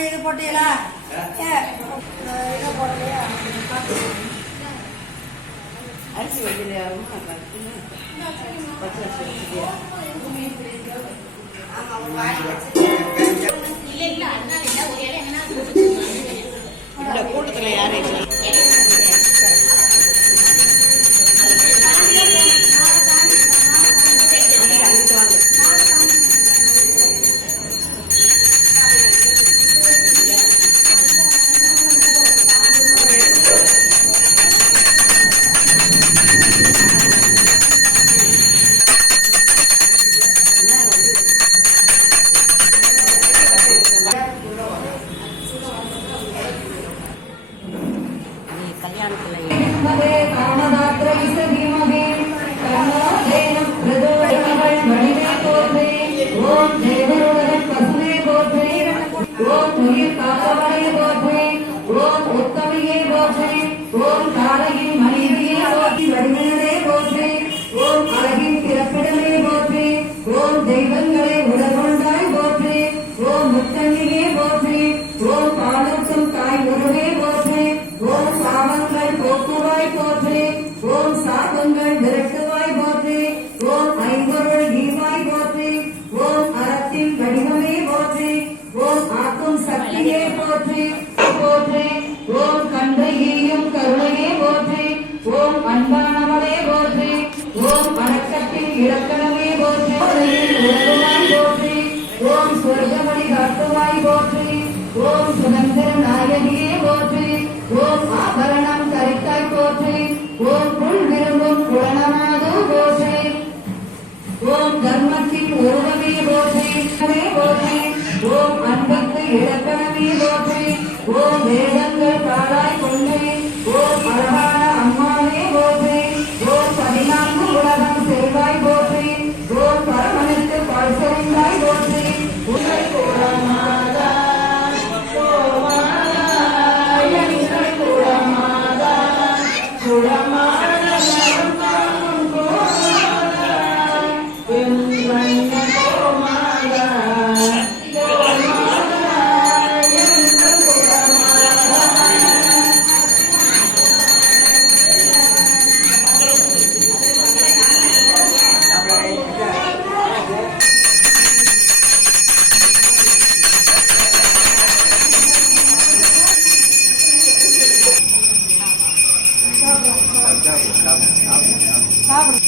இது போட்டீங்களா? அரிசி வைக்கலையா? கூட்டத்துல யாரும் தெய்வங்களே உடற்கொண்டாய் போற்றி. ஓம் முத்தன்னியே போற்றி. ஓம் பாலக்கும் தாய் உருவே போற்றி. ஓம் பாவங்கள் போக்குவாய் போற்றி. ஓம் சாபங்கள் விரட்டுவாய் போற்றி. ஓம் ஐம்பொருள் நீவாய் போற்றி. ஓம் அறத்தின் வடிவமே போற்றி. ஓம் ஆக்கும் சக்தியே போற்றி போற்றி. ஓம் கண்டையையும் கருணையே போற்றி. ஓம் அன்பானவளே போற்றி. ஓம் அடக்கத்தின் இலக்கணமே போற்றி. போற்றி. ஓம் சொர்க்கமணி காட்டுவாய் போற்றி. ஓம் சுதந்திர நாயகியே போற்றி. ஓம் ஆபரணம் தரித்தாய் போற்றி. ஓம் புல் விரும்பும் குணமாதோ போற்றி. ஓம் தர்மத்தின் உருவமே போற்றி போற்றி. ஓம் அன்புக்கு இலக்கணமே போற்றி. ஓம் வேதங்கள் பாடாய் கொண்டே. ஓம் அழகான அம்மாவே போற்றி. ஓம் 14 உலகம் செல்வாய் போற்றி. ஓம் பரமனுக்கு பால் செறிந்தாய் போற்றி. சாப்பிடு.